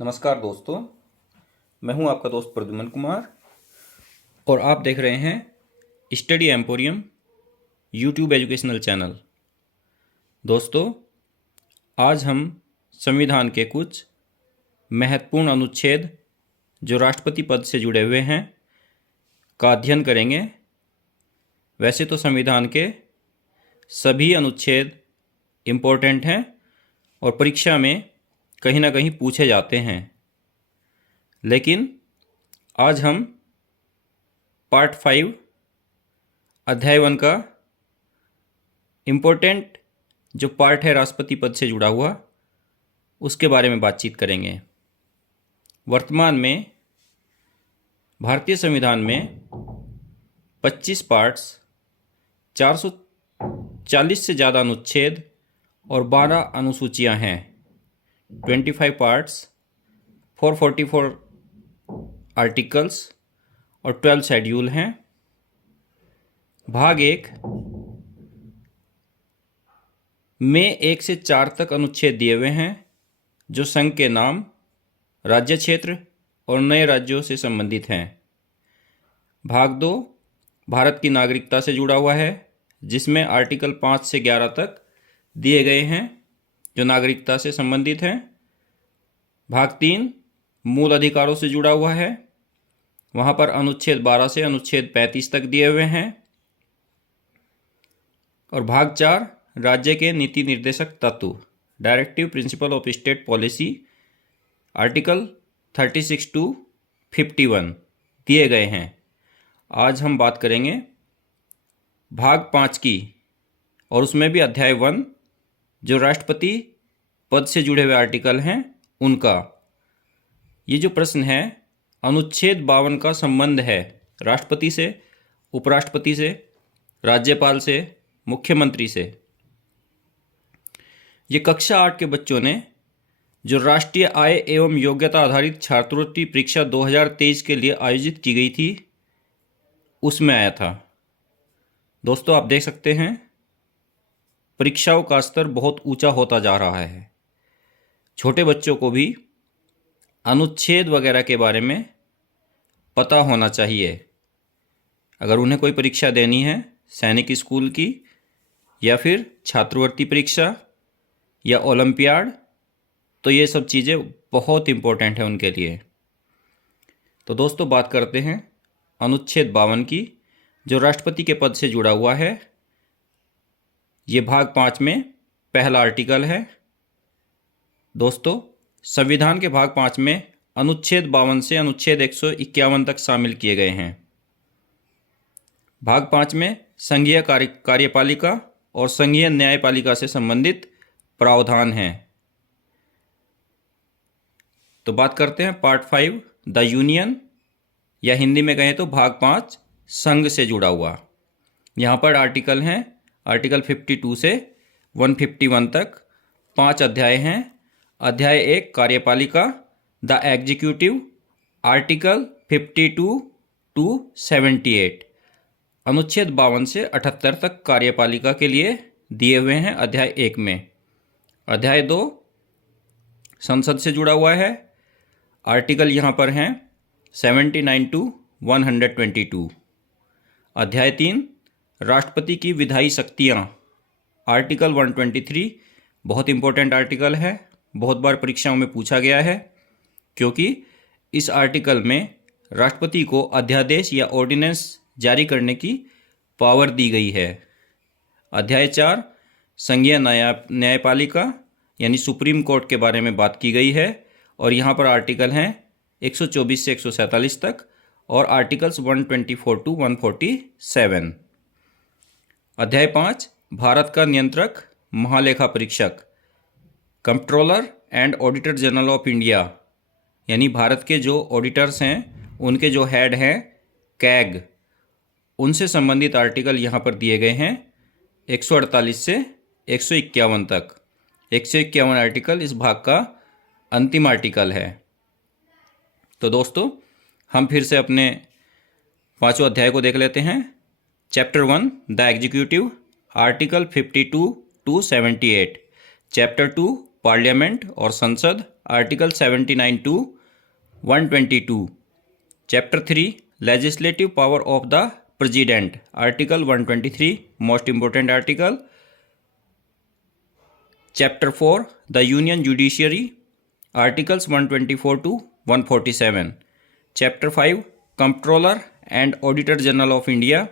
नमस्कार दोस्तों, मैं हूं आपका दोस्त प्रद्युमन कुमार और आप देख रहे हैं study emporium YouTube educational channel. दोस्तों, आज हम संविधान के कुछ महत्वपूर्ण अनुच्छेद जो राष्ट्रपति पद से जुड़े हुए हैं का अध्ययन करेंगे। वैसे तो संविधान के सभी अनुच्छेद इम्पोर्टेंट हैं और परीक्षा में कहीं ना कहीं पूछे जाते हैं, लेकिन आज हम पार्ट 5 अध्याय 1 का इम्पोर्टेंट जो पार्ट है राष्ट्रपति पद से जुड़ा हुआ, उसके बारे में बातचीत करेंगे। वर्तमान में भारतीय संविधान में 25 पार्ट्स, 440 से ज़्यादा अनुच्छेद और 12 अनुसूचियां हैं। 25 पार्ट्स, 444 आर्टिकल्स और 12 शेड्यूल हैं। भाग 1 में 1 से 4 तक अनुच्छेद दिए हुए हैं जो संघ के नाम, राज्य क्षेत्र और नए राज्यों से संबंधित हैं। भाग 2 भारत की नागरिकता से जुड़ा हुआ है, जिसमें आर्टिकल 5 से 11 तक दिए गए हैं जो नागरिकता से संबंधित हैं। भाग 3 मूल अधिकारों से जुड़ा हुआ है, वहाँ पर अनुच्छेद 12 से अनुच्छेद 35 तक दिए हुए हैं। और भाग 4 राज्य के नीति निर्देशक तत्व, directive principle of state policy, article 36 to 51 दिए गए हैं। आज हम बात करेंगे भाग 5 की, और उसमें भी अध्याय 1 जो राष्ट्रपति पद से जुड़े हुए आर्टिकल हैं उनका। ये जो प्रश्न है, अनुच्छेद 52 का संबंध है राष्ट्रपति से, उपराष्ट्रपति से, राज्यपाल से, मुख्यमंत्री से। ये कक्षा 8 के बच्चों ने जो राष्ट्रीय आय एवं योग्यता आधारित छात्रवृत्ति परीक्षा 2023 के लिए आयोजित की गई थी, उसमें आया था। दोस्तों, आप देख सकते हैं परीक्षाओं का स्तर बहुत ऊंचा होता जा रहा है। छोटे बच्चों को भी अनुच्छेद वगैरह के बारे में पता होना चाहिए। अगर उन्हें कोई परीक्षा देनी है, सैनिक स्कूल की या फिर छात्रवृत्ति परीक्षा या ओलंपियाड, तो ये सब चीज़ें बहुत इम्पोर्टेंट है उनके लिए। तो दोस्तों, बात करते हैं अनुच्छेद 52 की जो राष्ट्रपति के पद से जुड़ा हुआ है। ये भाग 5 में पहला आर्टिकल है। दोस्तों, संविधान के भाग 5 में अनुच्छेद 52 से अनुच्छेद 151 तक शामिल किए गए हैं। भाग 5 में संघीय कार्यपालिका और संघीय न्यायपालिका से संबंधित प्रावधान हैं। तो बात करते हैं पार्ट 5 द यूनियन, या हिंदी में कहें तो भाग 5 संघ से जुड़ा हुआ। यहाँ पर आर्टिकल हैं, आर्टिकल 52 से 151 तक 5 अध्याय हैं। अध्याय 1 कार्यपालिका, द एग्जीक्यूटिव, आर्टिकल 52 टू 78। अनुच्छेद 52 से 78 तक कार्यपालिका के लिए दिए हुए हैं अध्याय 1 में। अध्याय 2 संसद से जुड़ा हुआ है। आर्टिकल यहाँ पर हैं 79 टू 122। अध्याय 3 राष्ट्रपति की विधायी शक्तियाँ, आर्टिकल 123 बहुत इंपॉर्टेंट आर्टिकल है, बहुत बार परीक्षाओं में पूछा गया है, क्योंकि इस आर्टिकल में राष्ट्रपति को अध्यादेश या ऑर्डिनेंस जारी करने की पावर दी गई है। अध्याय 4 संघीय न्यायपालिका यानी सुप्रीम कोर्ट के बारे में बात की गई है, और यहाँ पर आर्टिकल हैं 124 से 147 तक और आर्टिकल्स 124 टू 147। अध्याय 5 भारत का नियंत्रक, महालेखा परीक्षक, controller and auditor general of India, यानी भारत के जो ऑडिटर्स हैं उनके जो हेड हैं कैग, उनसे संबंधित आर्टिकल यहाँ पर दिए गए हैं 148 से 151 तक। 151 आर्टिकल इस भाग का अंतिम आर्टिकल है। तो दोस्तों, हम फिर से अपने 5वें अध्याय को देख लेते हैं। Chapter 1 the executive, article 52 to 78। Chapter 2 parliament और संसद, article 79 to 122। Chapter 3 legislative power of the president, article 123 most important article. Chapter 4 the union judiciary, articles 124 to 147। Chapter 5 controller and auditor general of India,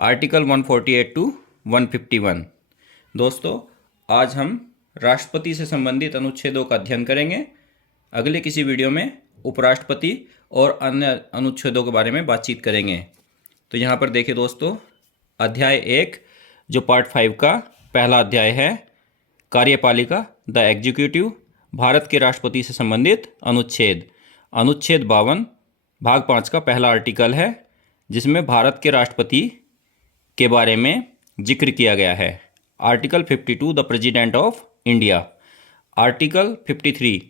article 148 to 151। दोस्तों, आज हम राष्ट्रपति से संबंधित अनुच्छेदों का अध्ययन करेंगे। अगले किसी वीडियो में उपराष्ट्रपति और अन्य अनुच्छेदों के बारे में बातचीत करेंगे। तो यहाँ पर देखिए दोस्तों, अध्याय 1 जो पार्ट 5 का पहला अध्याय है, कार्यपालिका द एग्जीक्यूटिव, भारत के राष्ट्रपति से संबंधित अनुच्छेद। अनुच्छेद 52 भाग 5 का पहला आर्टिकल है, जिसमें भारत के राष्ट्रपति के बारे में जिक्र किया गया है। Article 52 the president of India. Article 53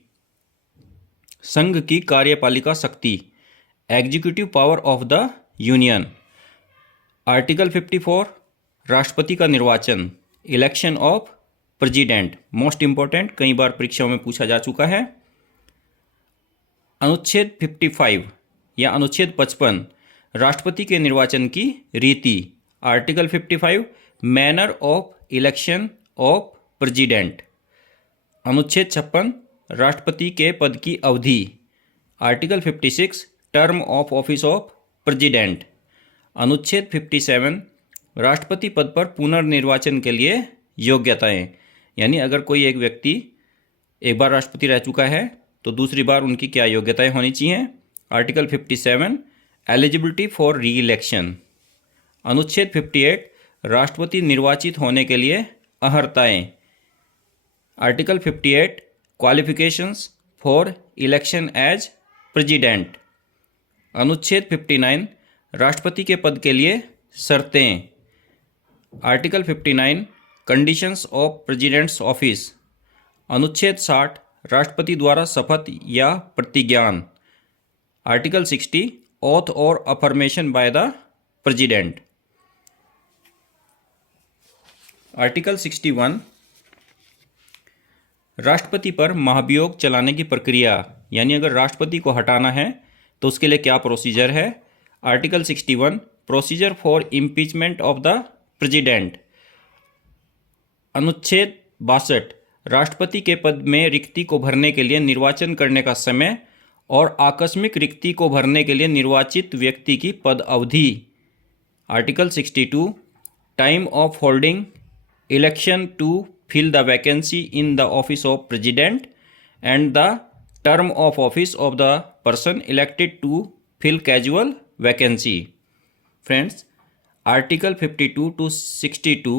संघ की कार्यपालिका शक्ति, executive power of the union. Article 54 राष्ट्रपति का निर्वाचन, election of president, most important, कई बार परीक्षाओं में पूछा जा चुका है। अनुच्छेद 55 या अनुच्छेद 55 राष्ट्रपति के निर्वाचन की रीति। Article 55 manner of election of president. अनुच्छेद 56 राष्ट्रपति के पद की अवधि। Article 56 term of office of president. अनुच्छेद 57 राष्ट्रपति पद पर पुनर्निर्वाचन के लिए योग्यताएं, यानी अगर कोई एक व्यक्ति एक बार राष्ट्रपति रह चुका है तो दूसरी बार उनकी क्या योग्यताएं होनी चाहिए। Article 57 eligibility for reelection. अनुच्छेद 58 राष्ट्रपति निर्वाचित होने के लिए अर्हताएं। Article 58 qualifications for election as president. अनुच्छेद 59 राष्ट्रपति के पद के लिए शर्तें। Article 59 conditions of president's office. अनुच्छेद 60 राष्ट्रपति द्वारा शपथ या प्रतिज्ञान। आर्टिकल 60 ओथ और affirmation by the president. Article 61 राष्ट्रपति पर महाभियोग चलाने की प्रक्रिया, यानी अगर राष्ट्रपति को हटाना है तो उसके लिए क्या प्रोसीजर है। Article 61 procedure for impeachment of the president. अनुच्छेद 62 राष्ट्रपति के पद में रिक्ति को भरने के लिए निर्वाचन करने का समय और आकस्मिक रिक्ति को भरने के लिए निर्वाचित व्यक्ति की पद अवधि। Article 62 time of holding election to fill the vacancy in the office of president and the term of office of the person elected to fill casual vacancy. Friends, article 52 to 62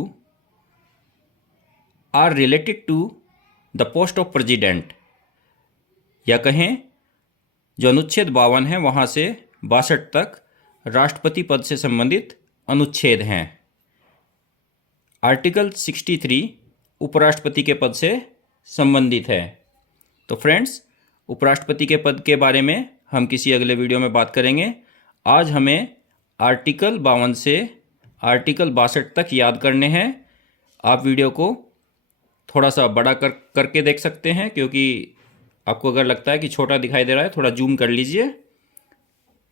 are related to the post of president, या कहें जो अनुच्छेद 52 है वहाँ से 62 तक राष्ट्रपति पद से संबंधित अनुच्छेद हैं। आर्टिकल 63 उपराष्ट्रपति के पद से संबंधित है। तो फ्रेंड्स, उपराष्ट्रपति के पद के बारे में हम किसी अगले वीडियो में बात करेंगे। आज हमें आर्टिकल 52 से आर्टिकल 62 तक याद करने हैं। आप वीडियो को थोड़ा सा बड़ा करके देख सकते हैं, क्योंकि आपको अगर लगता है कि छोटा दिखाई दे रहा है थोड़ा जूम कर लीजिए।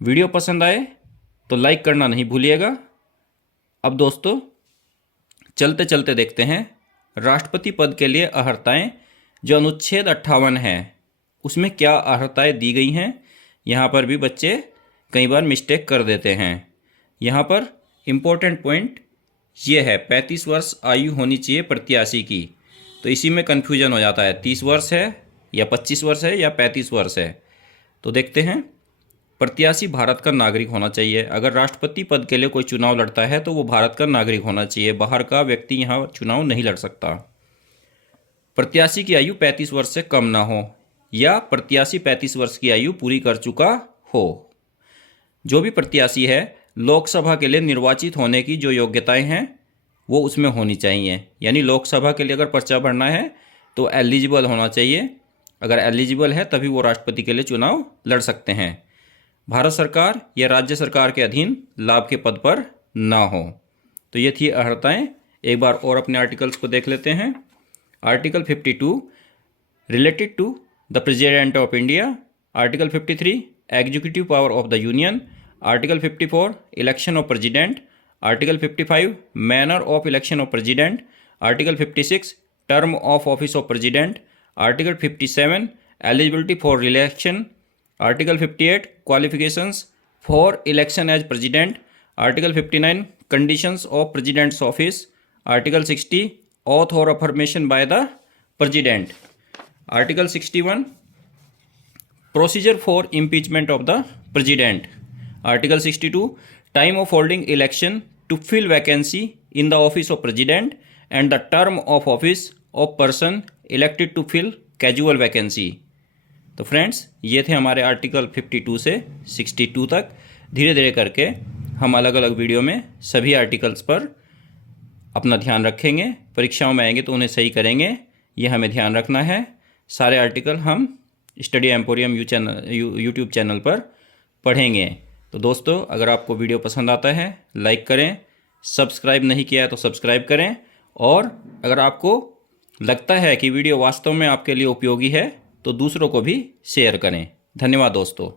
वीडियो पसंद आए तो लाइक करना नहीं भूलिएगा। अब दोस्तों, चलते चलते देखते हैं राष्ट्रपति पद के लिए अर्हताएं जो अनुच्छेद 58 है उसमें क्या अर्हताएं दी गई हैं। यहाँ पर भी बच्चे कई बार मिस्टेक कर देते हैं। यहाँ पर इम्पोर्टेंट पॉइंट ये है, 35 वर्ष आयु होनी चाहिए प्रत्याशी की। तो इसी में कन्फ्यूजन हो जाता है, 30 वर्ष है या 25 वर्ष है या 35 वर्ष है। तो देखते हैं, प्रत्याशी भारत का नागरिक होना चाहिए। अगर राष्ट्रपति पद के लिए कोई चुनाव लड़ता है तो वो भारत का नागरिक होना चाहिए, बाहर का व्यक्ति यहाँ चुनाव नहीं लड़ सकता। प्रत्याशी की आयु 35 वर्ष से कम ना हो, या प्रत्याशी 35 वर्ष की आयु पूरी कर चुका हो। जो भी प्रत्याशी है, लोकसभा के लिए निर्वाचित होने की जो योग्यताएं हैं वो उसमें होनी चाहिए। यानी लोकसभा के लिए अगर पर्चा भरना है तो एलिजिबल होना चाहिए। अगर एलिजिबल है तभी वो राष्ट्रपति के लिए चुनाव लड़ सकते हैं। भारत सरकार या राज्य सरकार के अधीन लाभ के पद पर ना हो। तो ये थी अर्हताएं। एक बार और अपने आर्टिकल्स को देख लेते हैं। Article 52 related to the President of India. Article 53 executive power of the Union. Article 54 election of President. Article 55 manner of election of President. Article 56 term of office of President. Article 57 eligibility for re-election. Article 58 qualifications for election as President. Article 59 conditions of President's office. Article 60 oath or affirmation by the President. Article 61 procedure for impeachment of the President. Article 62 time of holding election to fill vacancy in the office of President and the term of office of person elected to fill casual vacancy. तो friends, ये थे हमारे article 52 से 62 तक। धीरे धीरे करके हम अलग अलग वीडियो में सभी आर्टिकल्स पर अपना ध्यान रखेंगे। परीक्षाओं में आएंगे तो उन्हें सही करेंगे, ये हमें ध्यान रखना है। सारे आर्टिकल हम स्टडी एम्पोरियम यूट्यूब चैनल पर पढ़ेंगे। तो दोस्तों, अगर आपको वीडियो पसंद आता है लाइक करें, सब्सक्राइब नहीं किया है तो सब्सक्राइब करें, और अगर आपको लगता है कि वीडियो वास्तव में आपके लिए उपयोगी है तो दूसरों को भी शेयर करें। धन्यवाद दोस्तों।